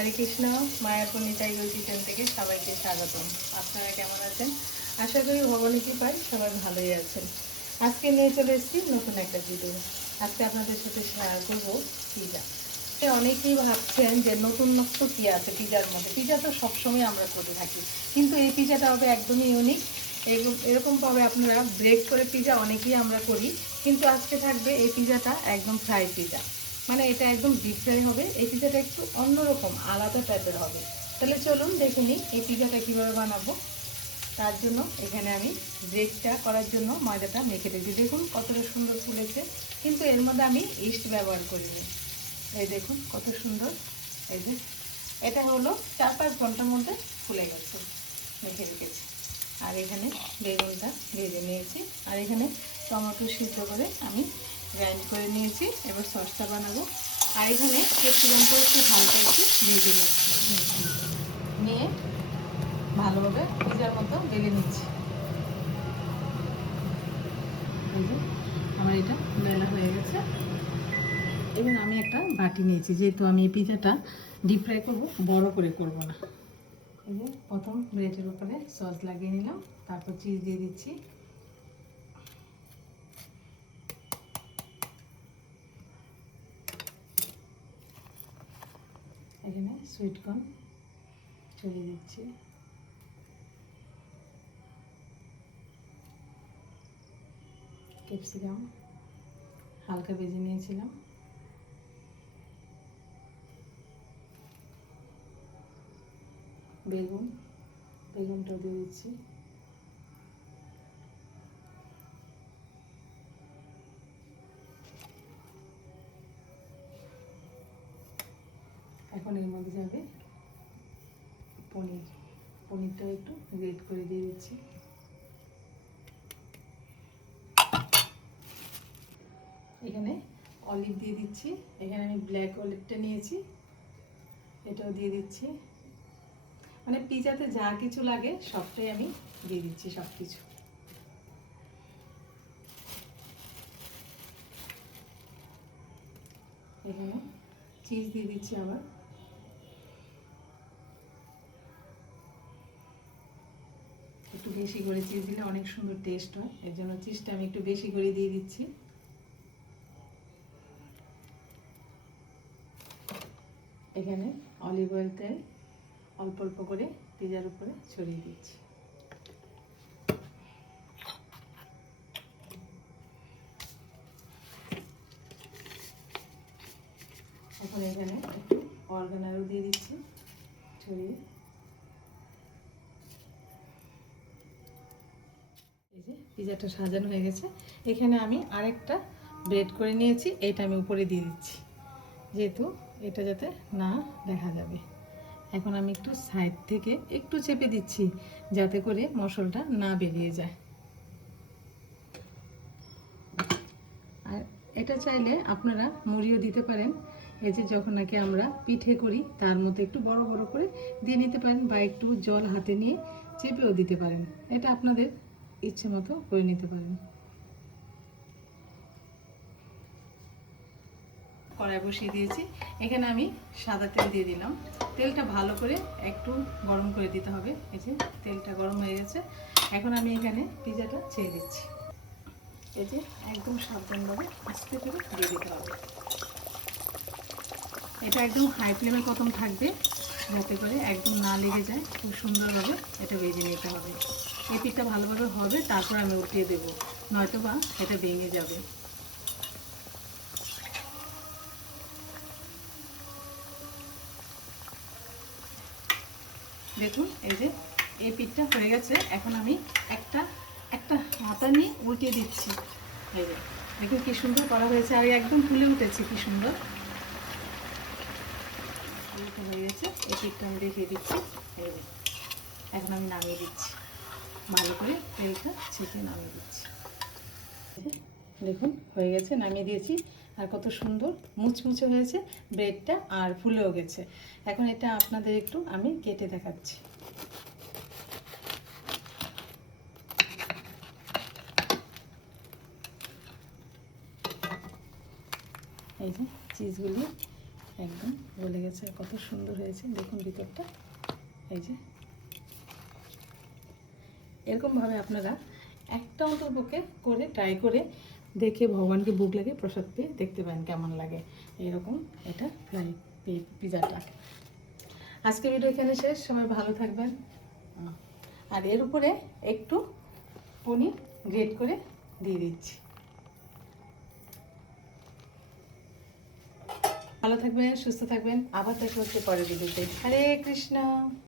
হরে Krishna. Mayapur Nitai Gauri kitchen থেকে সবাইকে স্বাগতম। আপনারা কেমন আছেন? আশা করি ভগবানের কৃপায় সবাই ভালোই আছেন। আজকে নিয়ে চলে এসেছি নতুন একটা ভিডিও। আজকে আপনাদের সাথে শেয়ার করবো পিজা। অনেকেই ভাবছেন যে নতুনত্ব কী আছে পিজার মধ্যে। পিজা তো সবসময় আমরা করে থাকি, কিন্তু এই পিজাটা হবে একদমই ইউনিক। এরকমভাবে আপনারা ব্রেক করে পিজা অনেকেই আমরা করি, কিন্তু আজকে থাকবে এই পিজাটা একদম ফ্রাই পিজা। মানে এটা একদম ডিপ ফ্রাই হবে। এই পিজাটা একটু অন্যরকম আলাদা টাইপের হবে। তাহলে চলুন দেখে নিই এই পিজাটা কীভাবে বানাবো। তার জন্য এখানে আমি ব্রেকটা করার জন্য ময়দাটা মেখে রেখেছি। দেখুন কতটা সুন্দর ফুলেছে, কিন্তু এর মধ্যে আমি ইস্ট ব্যবহার করিনি। এই দেখুন কত সুন্দর। এই যে এটা হলো 4-5 ঘন্টার মধ্যে ফুলে গেছে, মেখে রেখেছি। আর এখানে বেগুনটা ভেজে নিয়েছি, আর এখানে টমেটো সিদ্ধ করে আমি গ্রাইন্ড করে নিয়েছি। এবার সসটা বানাবো। আর এখানে ক্যাপসিকামটা একটু হালকা একটু ভেজে নিয়েছি, নিয়ে ভালোভাবে পিজার মতো বেলে নিচ্ছি। আমার এটা বেলা হয়ে গেছে। এবার আমি একটা বাটি নিয়েছি, যেহেতু আমি এই পিজাটা ডিপ ফ্রাই করবো, বড় করে করব না। এই যে প্রথম ব্রেডের উপরে সস লাগিয়ে নিলাম, তারপর চিজ দিয়ে দিচ্ছি। এখানে সুইট কর্ন ছড়িয়ে দিচ্ছি। ক্যাপসিকাম হালকা ভেজে নিয়েছিলাম, বেগুনটাও দিয়ে দিচ্ছি। এখন এর মধ্যে যাবে পনিরটাও একটু গ্রেট করে দিয়ে দিচ্ছি। এখানে অলিভ দিয়ে দিচ্ছি। এখানে আমি ব্ল্যাক অলিভটা নিয়েছি, এটাও দিয়ে দিচ্ছি। মানে পিজাতে যা কিছু লাগে সবটাই আমি দিয়ে দিচ্ছি, সব কিছু। এখানে চিজ দিয়ে দিচ্ছি আবার। একটু বেশি করে চিজ দিলে অনেক সুন্দর টেস্ট হয়, এর জন্য চিজটা আমি একটু বেশি করে দিয়ে দিচ্ছি। এখানে অলিভ অয়েল তেল অল্প অল্প করে পিজার উপরে ছড়িয়ে দিচ্ছি। এখন এখানে একটু অর্গানারও দিয়ে দিচ্ছি ছড়িয়ে। এই যে পিজাটা সাজানো হয়ে গেছে। এখানে আমি আরেকটা ব্রেড করে নিয়েছি, এটা আমি উপরে দিয়ে দিচ্ছি, যেহেতু এটা যাতে না দেখা যাবে। এখন আমি একটু সাইড থেকে একটু চেপে দিচ্ছি, যাতে করে মশলাটা না বেরিয়ে যায়। আর এটা চাইলে আপনারা মুড়িও দিতে পারেন। এই যে যখন নাকি আমরা পিঠে করি তার মধ্যে একটু বড় বড় করে দিয়ে নিতে পারেন, বা একটু জল হাতে নিয়ে চেপেও দিতে পারেন। এটা আপনাদের ইচ্ছে মতো করে নিতে পারেন। কড়াই বসিয়ে দিয়েছি, এখানে আমি সাদা তেল দিয়ে দিলাম। তেলটা ভালো করে একটু গরম করে দিতে হবে। এই যে তেলটা গরম হয়ে গেছে, এখন আমি এখানে পিজাটা ছেড়ে দিচ্ছি। এই যে একদম সাবধানভাবে আস্তে করে দিয়ে দিতে হবে। এটা একদম হাই ফ্লেমে প্রথম থাকবে, যাতে করে একদম না লেগে যায়। খুব সুন্দরভাবে এটা ভেজে নিতে হবে। এই পিঠটা ভালোভাবে হবে, তারপর আমি উঠিয়ে দেবো, নয়তো বা এটা ভেঙে যাবে। দেখুন এই যে এই পিঠটা হয়ে গেছে। এখন আমি একটা একটা হাতা নিয়ে উল্টিয়ে দিচ্ছি। এই যে দেখুন কি সুন্দর করা হয়েছে, আর একদম ফুলে উঠেছে কি সুন্দর। হয়ে গেছে, এই পিঠটা আমি রেখে দিচ্ছি। এই যে এখন আমি নামিয়ে দিচ্ছি, ভালো করে তেলটা ছেঁকে নামিয়ে দিচ্ছি। দেখুন হয়ে গেছে, নামিয়ে দিয়েছি। আর কত সুন্দর মুচমুচে হয়েছে ব্রেডটা, আর ফুলেও গেছে। এখন এটা আপনাদের একটু আমি কেটে দেখাচ্ছি। এই যে চিজগুলি একদম গলে গেছে, কত সুন্দর হয়েছে দেখুন ভিতরটা। এই যে এরকমভাবে আপনারা একটা অন্তর্পক্ষে করে ট্রাই করে দেখে ভগবানকে ভোগ লাগে প্রসাদ পেয়ে দেখতে পারেন কেমন লাগে এরকম এটা পিজাটা। আজকে ভিডিও এখানে শেষ, সবাই ভালো থাকবেন। আর এর উপরে একটু পনির গ্রেট করে দিয়ে দিচ্ছি। ভালো থাকবেন, সুস্থ থাকবেন, আবার দেখা হচ্ছে পরের ভিডিওতে। হরে কৃষ্ণ।